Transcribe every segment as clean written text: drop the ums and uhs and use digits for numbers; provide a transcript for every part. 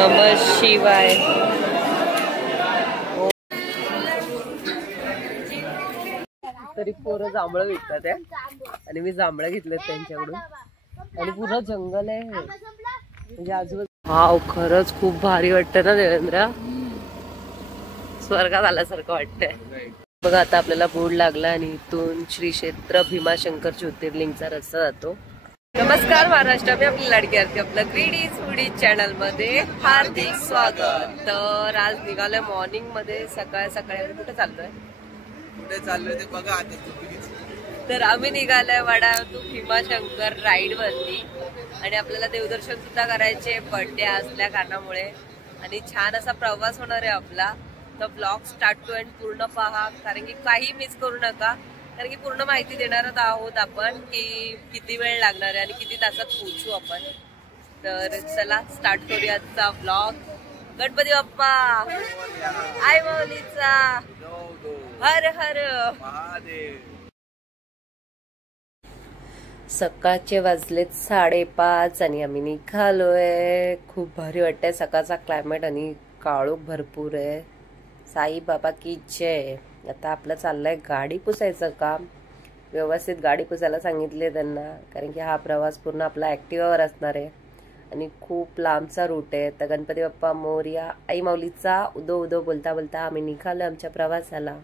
नमः शिवाय. तरी पोरं जांभळं विकतात आणि मी जांभळं घेतलेत त्यांच्याकडून आणि पूर्ण जंगल आहे म्हणजे आजूबाजू. वाव, खरंच खूप भारी वाटतं ना देवेंद्र, स्वर्गात आल्यासारखं वाटतंय. बघा आता आपल्याला बोर्ड लागला आणि इथून श्री क्षेत्र भीमाशंकर ज्योतिर्लिंगचा रस्ता जातो. नमस्कार महाराष्ट्र, मी आपली लाडकी आरती, आपलं ग्रीडी फूडी चॅनल मध्ये हार्दिक स्वागत. तर आज निघालोय मॉर्निंग मध्ये, सकाळ सकाळी. कुठे चाललोय ते बघा आता. तर आम्ही निघालोय वाडा टू भीमाशंकर राईड वरती आणि आपल्याला देवदर्शन सुद्धा करायचे बर्थडे असल्या कारणामुळे आणि छान असा प्रवास होणार आहे आपला. तर ब्लॉग स्टार्ट टू एंड पूर्ण पहा, कारण की काही मिस करू नका, कारण की पूर्ण माहिती देणारच आहोत आपण की किती वेळ लागणार आहे आणि किती तासात पोहोचू आपण. तर चला स्टार्ट करूया आजचा ब्लॉग. गणपती बाप्पा, आई माऊलीचा हर हर महादेव. सकाळचे वाजलेत 5:30 आणि आम्ही निघालोय. खूप भारी वाटतंय, सकाळचा क्लायमेट आणि काळोख भरपूर आहे. साई बाबा की जय. आता आपलं चाललंय गाडी पुसायचं काम. व्यवस्थित गाडी पुसायला सांगितले त्यांना, कारण की हा प्रवास पूर्ण आपला ऍक्टिव्हावर असणार आहे आणि खूप लांबचा रूट आहे. तर गणपती बाप्पा मोरया, आई माऊलीचा उदो उदो बोलता बोलता आम्ही निघालो आमच्या प्रवासाला.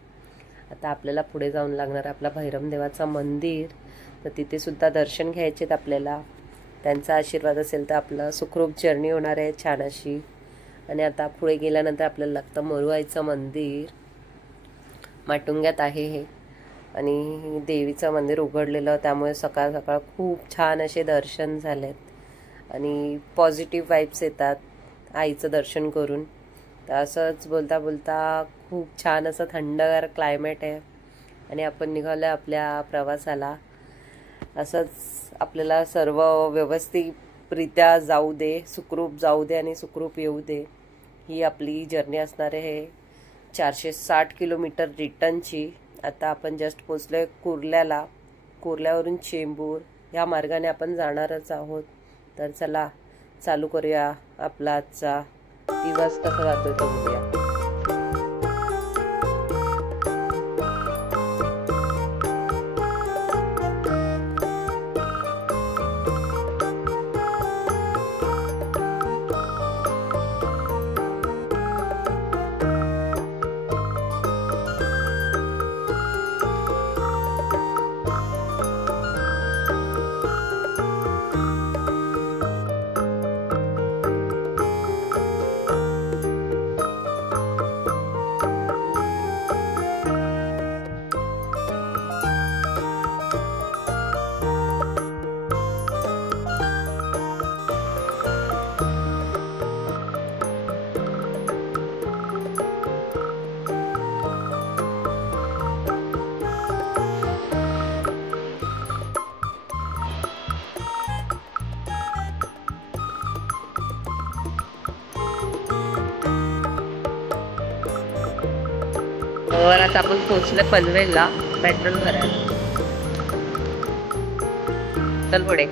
आता आपल्याला पुढे जाऊन लागणार आपला भैरमदेवाचं मंदिर, तर तिथे सुद्धा दर्शन घ्यायचेत आपल्याला. त्यांचा आशीर्वाद असेल तर आपलं सुखरूप जर्नी होणार आहे छान अशी. आणि आता पुढे गेल्यानंतर आपल्याला लागतं मरुआईचं मंदिर, माटुंग्यात आहे हे. आणि देवीचं मंदिर उघडलेलं, त्यामुळे सकाळ सकाळ खूप छान असे दर्शन झालेत आणि पॉझिटिव्ह वाईब्स येतात आईचं दर्शन करून. तर असंच बोलता बोलता खूप छान असं थंडगार क्लायमेट आहे आणि आपण निघालो आपल्या प्रवासाला. असंच आपल्याला सर्व व्यवस्थितरित्या जाऊ दे, सुखरूप जाऊ दे आणि सुखरूप येऊ दे. ही आपली जर्नी असणार आहे 460 किलोमीटर रिटर्नची. आता आपण जस्ट पोचलोय कुर्ल्याला. कुर्ल्यावरून चेंबूर ह्या मार्गाने आपण जाणारच आहोत. तर चला चालू करूया आपला आजचा दिवस कसा जातोय तो बघूया. वर आता आपण पोहोचलो पनवेलला पेट्रोल भरायला. चल पुढे.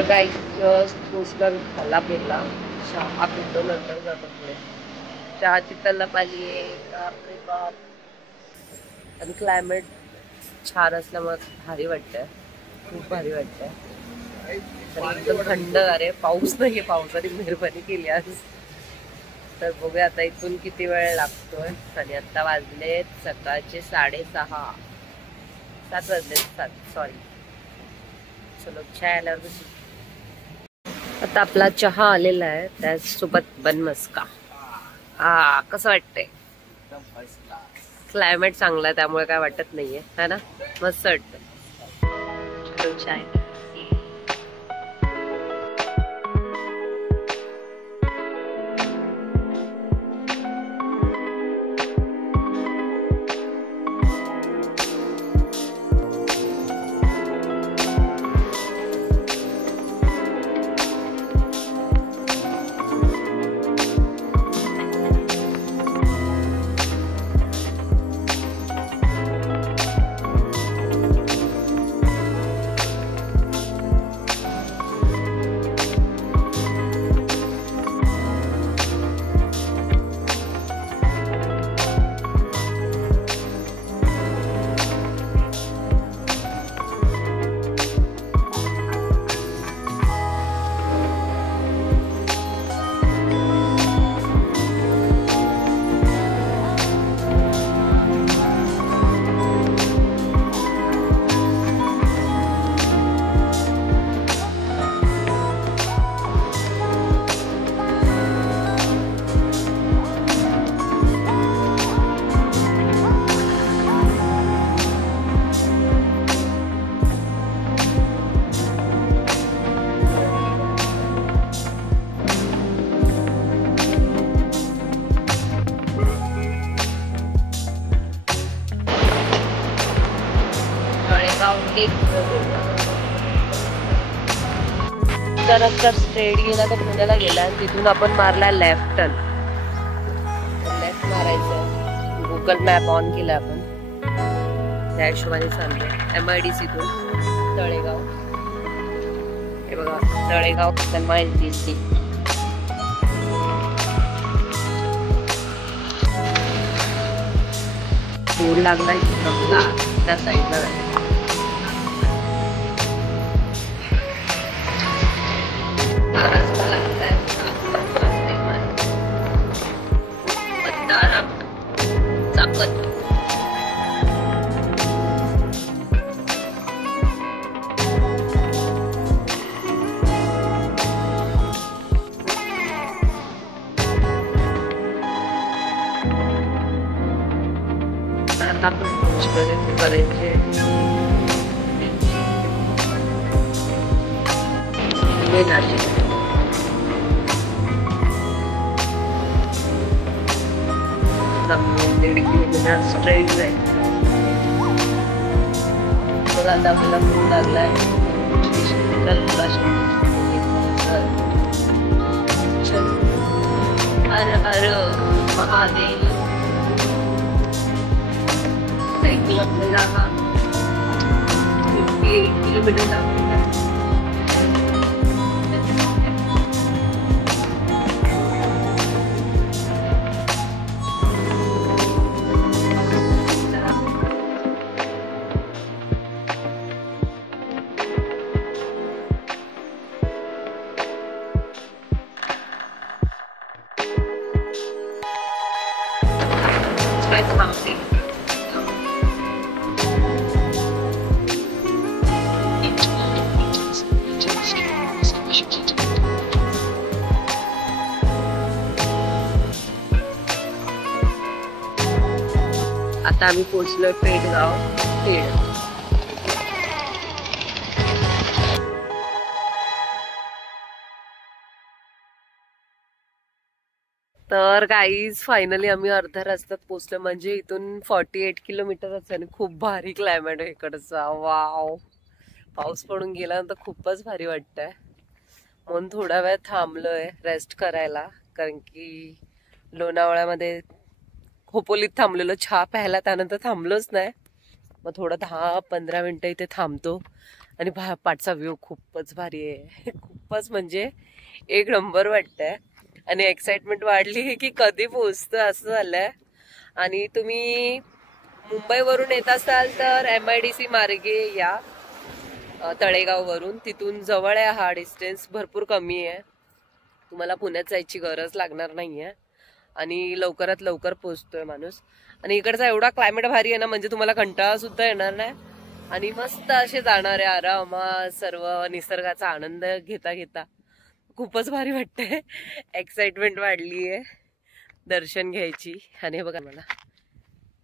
तर काही पोचला खाल्ला पिला चहा पितो नंतर जातो पुढे. चहा तिथला पाहिजे बापरे बाप. आणि क्लायमेट छान असल्यामुळे भारी वाटतंय, खूप भारी वाटतंय. एकदम थंड अरे पाऊस नाहीये, पावसाने मेहरबानी केली आज. तर बघूया आता इथून किती वेळ लागतोय. आणि आता वाजले सकाळचे 6:30. 7 वाजले 7 सॉरी. चलो चहा आल्यावर आता आपला चहा आलेला आहे त्यासोबत बनमस्का. कसं वाटतंय? क्लायमेट चांगला आहे त्यामुळे काय वाटत नाहीये है ना, मस्त वाटतं. चलो चाय. तर स्ट्रेट गेला तर पुण्याला गेला आणि तिथून आपण मारला लेफ्ट टर्न. लेफ्ट मारायचं. गुगल मॅप ऑन केला आपण, त्या हिशोबाने चाललोय. MIDC तून तळेगाव. हे बघा तळेगाव MIDC. बोर्ड लागलाय त्या साईडला. स्ट्रेट जाईल. बघा आता आपल्याला फोन लागलाय. हर हर महादेव. किलोमीटर आता आम्ही पोहोचलोय पेडगाव. तर गाईज फायनली आम्ही अर्ध्या रस्त्यात पोहोचलो. म्हणजे इथून 48 किलोमीटरच आहे. खूप भारी क्लायमेट आहे इकडचा. वाव. पाऊस पडून गेल्यानंतर खूपच भारी वाटतंय. म्हणून थोडा वेळ थांबलोय रेस्ट करायला, कारण की लोणावळ्यामध्ये खोपोलीत थांबलेलो चहा प्यायला, त्यानंतर थांबलोच नाही. मग थोडं 10-15 मिनिटं इथे थांबतो आणि पाठचा व्ह्यू खूपच भारी आहे. खूपच म्हणजे एक नंबर वाटतंय. आणि एक्साइटमेंट वाढली की कधी पोहोचतं असं झालंय. आणि तुम्ही मुंबईवरून येत असाल तर MIDC मार्गे या, तळेगाववरून. तिथून जवळ आहे, हा डिस्टन्स भरपूर कमी आहे. तुम्हाला पुण्यात जायची गरज लागणार नाहीये आणि लवकरात लवकर पोहोचतोय माणूस. आणि इकडचा एवढा क्लायमेट भारी आहे ना, म्हणजे तुम्हाला कंटाळा सुद्धा येणार नाही. आणि मस्त असे जाणारे आरामात सर्व निसर्गाचा आनंद घेता घेता. खूपच भारी वाटतंय. एक्साइटमेंट वाढली आहे दर्शन घ्यायची. आणि हे बघा मला,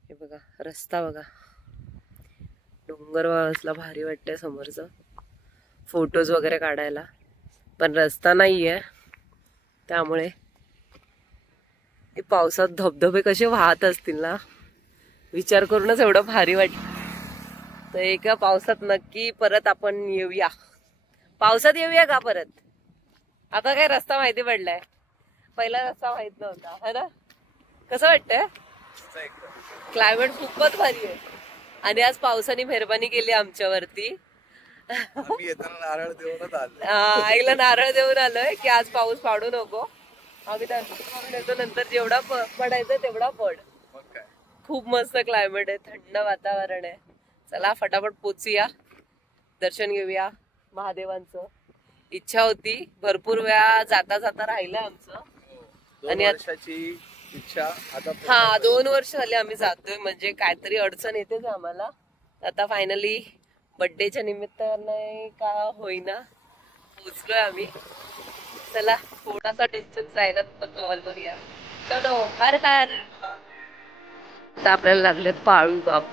हे बघा रस्ता बघा, डोंगर असला भारी वाटतंय समोरचं फोटोज वगैरे काढायला. पण रस्ता नाहीये त्यामुळे पावसात धबधबे कसे वाहत असतील ना, विचार करूनच एवढं भारी वाटतं. तर एका पावसात नक्की परत आपण येऊया. पावसात येऊया का परत? आता काय रस्ता माहिती पडलाय, पहिला रस्ता माहित नव्हता है ना. कसं वाटतंय? क्लायमेट खूपच भारी आहे. आणि आज पावसाने मेहरबानी केली आमच्यावरती. नारळ देऊनच आलो. आईला नारळ देऊन आलोय की आज पाऊस पाडू नको. आम्ही दर्शन येतो, नंतर जेवढा पडायचं तेवढा पड. खूप मस्त क्लायमेट आहे, थंड वातावरण आहे. चला फटाफट पोचूया, दर्शन घेऊया महादेवांचं. इच्छा होती भरपूर वेळा, जाता जाता राहिलं आमचं. आणि इच्छा आता, हा 2 वर्ष झाले आम्ही जातोय. म्हणजे काहीतरी अडचण येतेच आम्हाला. आता फायनली बर्थडेच्या निमित्ताने का होईना पोचलोय आम्ही. चला थोडासा डिस्टन्स राहिला तर कव्हर करूया. चलो हर हर. आता आपल्याला लागलेत पाळू बाप.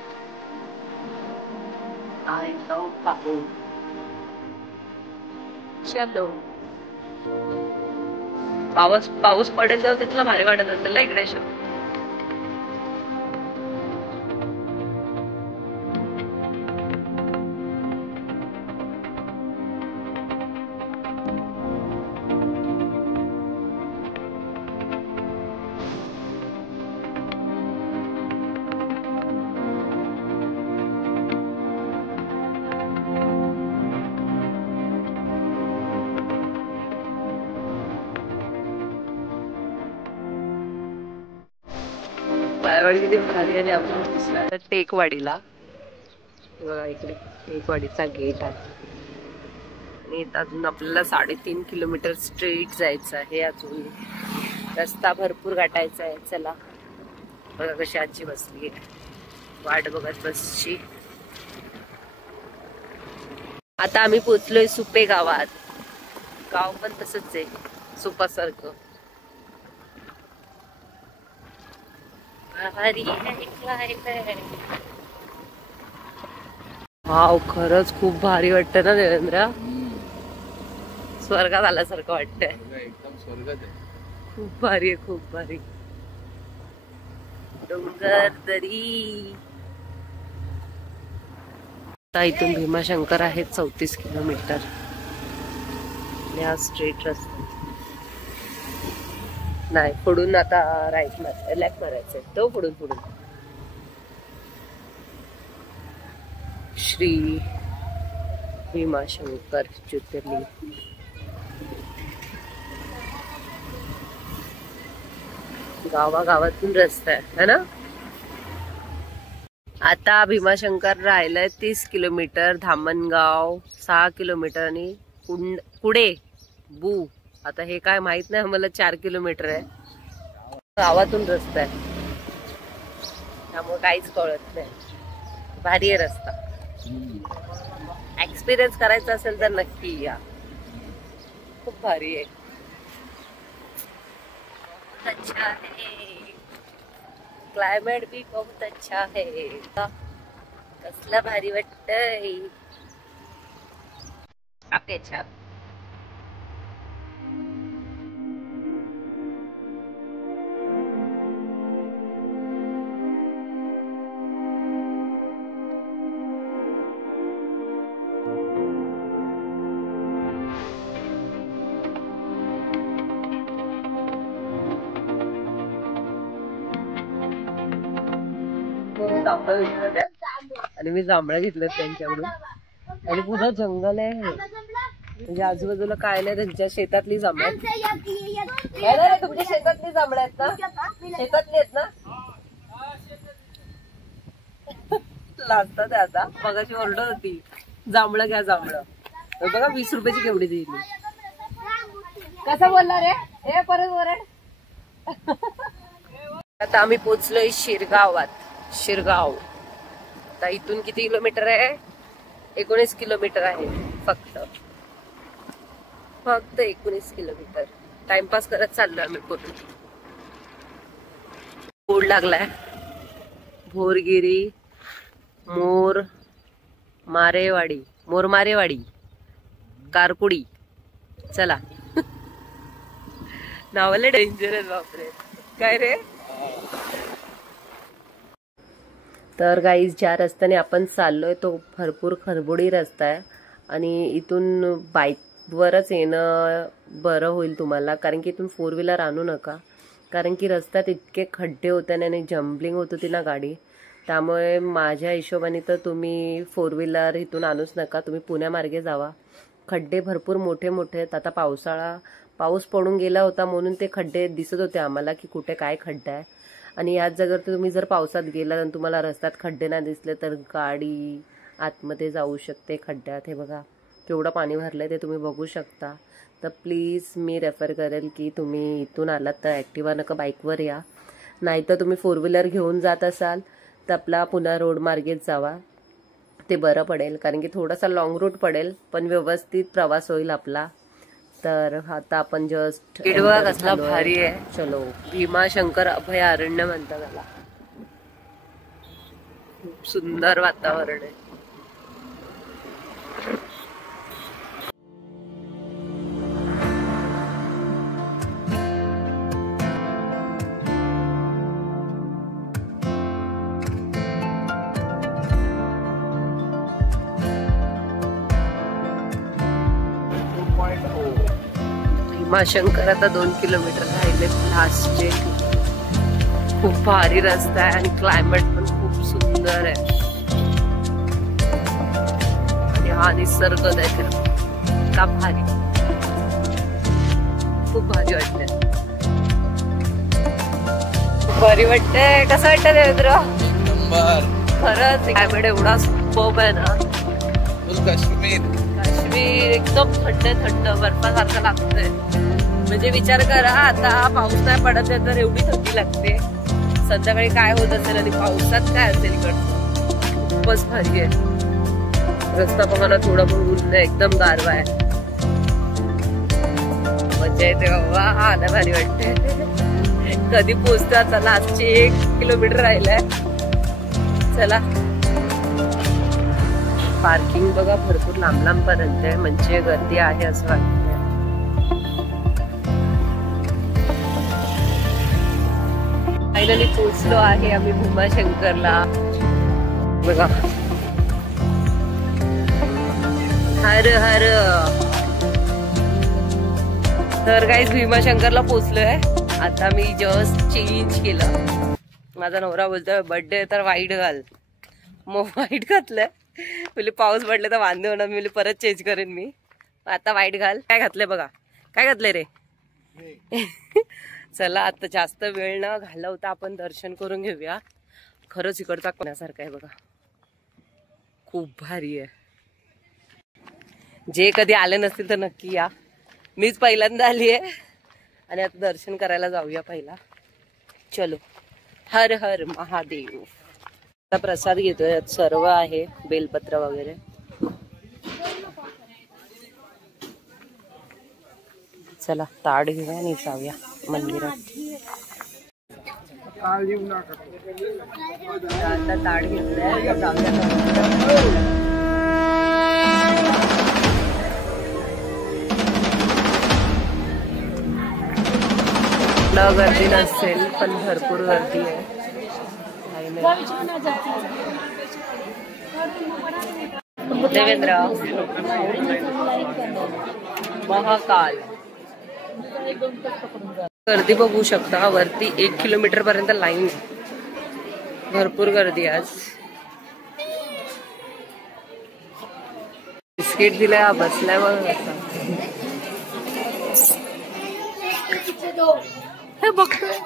पाऊस पाऊस पडेल तेव्हा तिथला भारी वाटत असेल ना इकडे. आपण टेकवाडीला, बघा इकडे टेकवाडीचा गेट आहे. आणि अजून आपल्याला 3.5 किलोमीटर स्ट्रेट जायचं आहे. अजून रस्ता भरपूर गाठायचा आहे. चला बघा कशी आजी बसली वाट बघत बसची. आता आम्ही पोचलोय सुपे गावात. गाव पण तसंच आहे सुपासारखं. वाव, खरंच खूप भारी वाटतं ना देवेंद्र. स्वर्गात आल्यासारखं वाटतंय. एकदम स्वर्गात आहे. खूप भारी आहे, खूप भारी. डोंगर दरी. इथून भीमाशंकर आहे 34 किलोमीटर. हा स्ट्रेट रस्ता नाही, पुढून आता राईट लेफ्ट मारायचंय. तो पुढून पुढून श्री भीमाशंकर ज्योतिर्लिंग. गावागावातून रस्ता आहे ना. आता भीमाशंकर राहिलंय 30 किलोमीटर. धामणगाव 6 किलोमीटर आणि पुढे बू. आता हे काय माहित नाही आम्हाला. 4 किलोमीटर आहे. गावातून रस्ता आहे त्यामुळे काहीच कळत नाही. भारी आहे रस्ता. एक्सपिरियन्स करायचा असेल तर नक्की या. खूप भारी आहे. अच्छा है, क्लायमेट भी बहुत अच्छा है. कसला भारी वाटतंय. ओके छान. आणि मी जांभळं घेतलं त्यांच्याकडून. आणि पुढं जंगल आहे म्हणजे आजूबाजूला काय नाही. त्यांच्या शेतातली जांभळं आहेत. तुमच्या शेतातली जांभळं आहेत ना? शेतातली आहेत ना? लाजतात आता. मगाशी ओरडत होती जांभळं घ्या जांभळं. बघा 20 रुपयाची केवढी दिली. कसा बोलला रे? हे परत वरड. आता आम्ही पोचलोय शिरगावात. शिरगाव आता इथून किती किलोमीटर आहे? 19 किलोमीटर आहे फक्त 19 किलोमीटर. टाइमपास करत चाललोय आम्ही पूर्ण. बोर्ड लागलाय भोरगिरी मोर मारेवाडी कारकुडी. चला नावाला डेंजर आहे बापरे. काय रे? तर गाईज ज्या रस्त्याने आपण चाललोय तो भरपूर खरबुडी रस्ता आहे आणि इथून बाईकवरच येणं बरं होईल तुम्हाला. कारण की इथून 4 व्हीलर आणू नका. कारण की रस्त्यात इतके खड्डे होते आणि जम्पलिंग होत होती ना गाडी. त्यामुळे माझ्या हिशोबाने तर तुम्ही 4 व्हीलर इथून आणूच नका. तुम्ही पुण्यामार्गे जावा. खड्डे भरपूर मोठे मोठे आहेत. आता पाऊस पडून गेला होता म्हणून ते खड्डे दिसत होते आम्हाला की कुठे काय खड्डा आहे. आणि याच जागेवर तुम्ही जर पावसात गेला आणि तुम्हाला रस्त्यात खड्डे नाही दिसले तर गाडी आतमध्ये जाऊ शकते खड्ड्यात. हे बघा केवढं पाणी भरलंय ते तुम्ही बघू शकता. तर प्लीज मी रेफर करेल की तुम्ही इथून आलात तर ॲक्टिवा नका बाईकवर या. नाहीतर तुम्ही 4 व्हीलर घेऊन जात असाल तर आपला पुन्हा रोड मार्गेच जावा. ते बरं पडेल. कारण की थोडासा लॉंग रूट पडेल पण व्यवस्थित प्रवास होईल आपला. तर आता आपण जस्ट किडवा कसला भारी आहे. चलो भीमाशंकर अभयारण्य म्हणतात त्याला. खूप सुंदर वातावरण आहे. भीमाशंकर आता 2 किलोमीटर राहिले लास्टचे. खूप भारी रस्ता आहे आणि क्लायमेट पण खूप सुंदर आहे. आणि हा निसर्ग देखील का भारी. खूप भारी वाटतंय. खूप भारी वाटतंय. कसं वाटतं देवेंद्र? खरंच क्लायमेट एवढा सुपर्ब आहे ना. काश्मीर एकदम थंड बर्फासारखं लागतंय. म्हणजे विचार करा आता पाऊस नाही पडत आहे तर एवढी थंडी लागते. संध्याकाळी काय होत असेल आणि पावसात काय असेल इकडचं. खूपच भारी आहे. रस्ता बघायला थोडं पण ऊन नाही एकदम गारवा आहे. मजा येते बाबा. आला भारी वाटते. कधी पोहोचतो आता? लास्टचे 1 किलोमीटर राहिलंय. चला. पार्किंग बघा भरपूर लांब पर्यंत आहे. म्हणजे गर्दी आहे असं वाटतं. फायनली पोहोचलो आहे आम्ही भीमाशंकरला. बघा हर हर. तर गाईस भीमाशंकरला पोहोचलोय. आता मी जस्ट चेंज केलं. माझा नवरा बोलतोय बर्थडे तर वाईट घाल. मग वाईट घातलंय. बोले पाऊस पडले तर वांदे होणार. मी परत चेंज करेन मी. आता वाईट घाल. काय घातलंय बघा. काय घातलंय रे? चला आता जास्त वेळ न घालवता आपण दर्शन करून घेऊया. खरंच इकडचा कोणासारखं आहे बघा. खूप भारी आहे. जे कधी आले नसतील तर नक्की या. मीच पहिल्यांदा आली आहे आणि आता दर्शन करायला जाऊया पहिला. चलो. हर हर महादेव. आता प्रसाद घेतोय. सर्व आहे बेलपत्र वगैरे. चला ताट घेऊया आणि जाऊया मंदिरात. आता ताट घेतलंय जाऊया. गर्दी नसेल पण भरपूर गर्दी आहे. देवेंद्र महाकाल. गर्दी बघू शकता. वरती 1 किलोमीटर पर्यंत लाईन. भरपूर गर्दी आज. बिस्किट दिले बसलाय बघ हे बघतोय.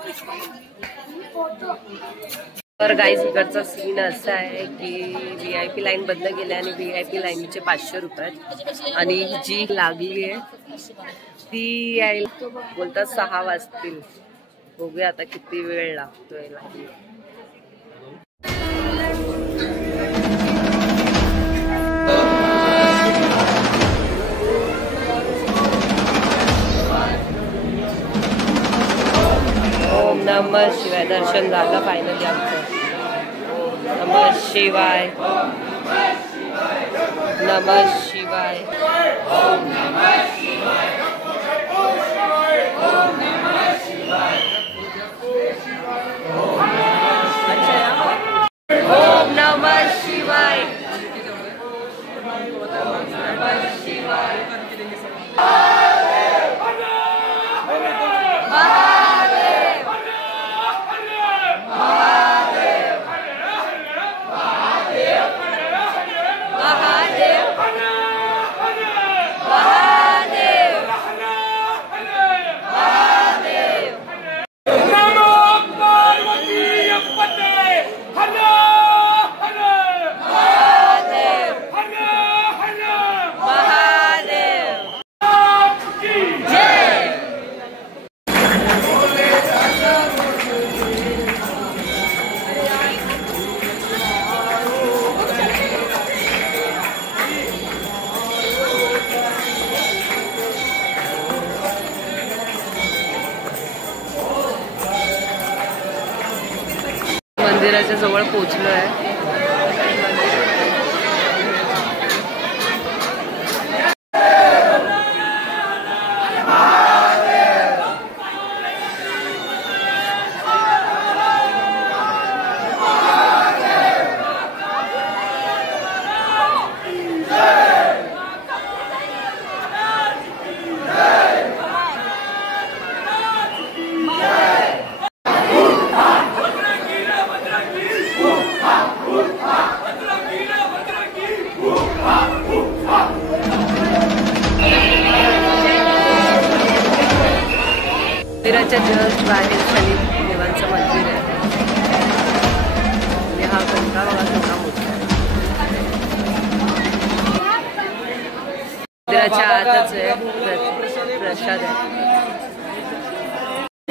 तर गाईज इकडचा सीन असा आहे की VIP लाईन बंद केल्या आणि VIP लाईनचे 500 रुपये आणि जी लागली आहे ती यायला बोलतात 6 वाजतील. बघूया आता किती वेळ लागतोय. ओम नमः शिवाय. दर्शन झालं फायनली आमचं. नमः शिवाय. नमः शिवाय. ओम नमः शिवाय. ओम नमः शिवाय. ओम नमः शिवाय. मंदिराच्या जवळ पोहोचलो आहे. मंदिराच्या जस्ट बाहेर शनी देवांचं मंदिर आहे. हा कंटा बघा थोडा मोठा आहे. मंदिराच्या आतच आहे प्रसाद आहे.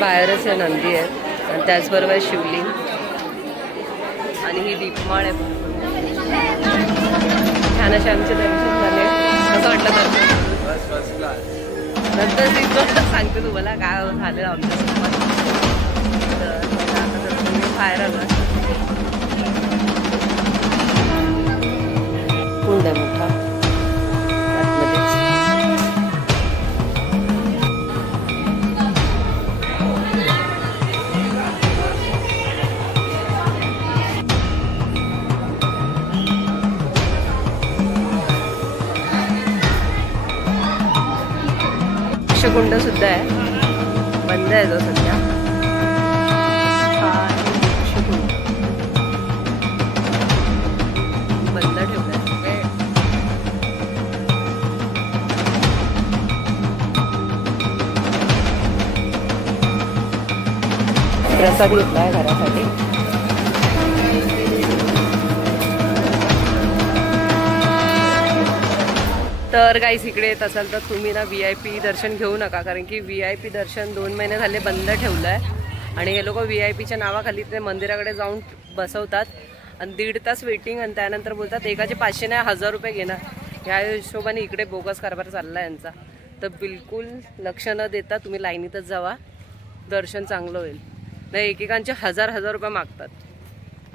बाहेरच आहे नंदी आहेत आणि त्याचबरोबर शिवलिंग आणि ही दीपमाळ आहे. छान असे आमचे दर्शन झाले. कसं वाटलं दर्शन? नंतर ती गोष्ट सांगते तुम्हाला काय झालं आमच्यासोबत. तर आता जर तुम्ही बाहेर आला कुंड आहे मोठा आतमध्येच. कुंड सुद्धा आहे. बंद आहे तो सध्या. बंद ठेवलाय. प्रसाद घेतलाय घरासाठी. तर गाईस इकडे येत असाल तर तुम्ही ना VIP दर्शन घेऊ नका, कारण की VIP दर्शन 2 महिने झाले बंद ठेवलं आहे आणि हे लोक VIPच्या नावाखाली ते मंदिराकडे जाऊन बसवतात आणि 1.5 तास वेटिंग आणि त्यानंतर बोलतात एकाचे 500 नाही 1000 रुपये घेणार. ह्या हिशोबाने इकडे बोगस कारभार चालला आहे यांचा. तर बिलकुल लक्ष न देता तुम्ही लाईनीतच जावा, दर्शन चांगलं होईल. नाही एकेकांचे 1000 रुपये मागतात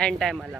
ऐन टायमाला.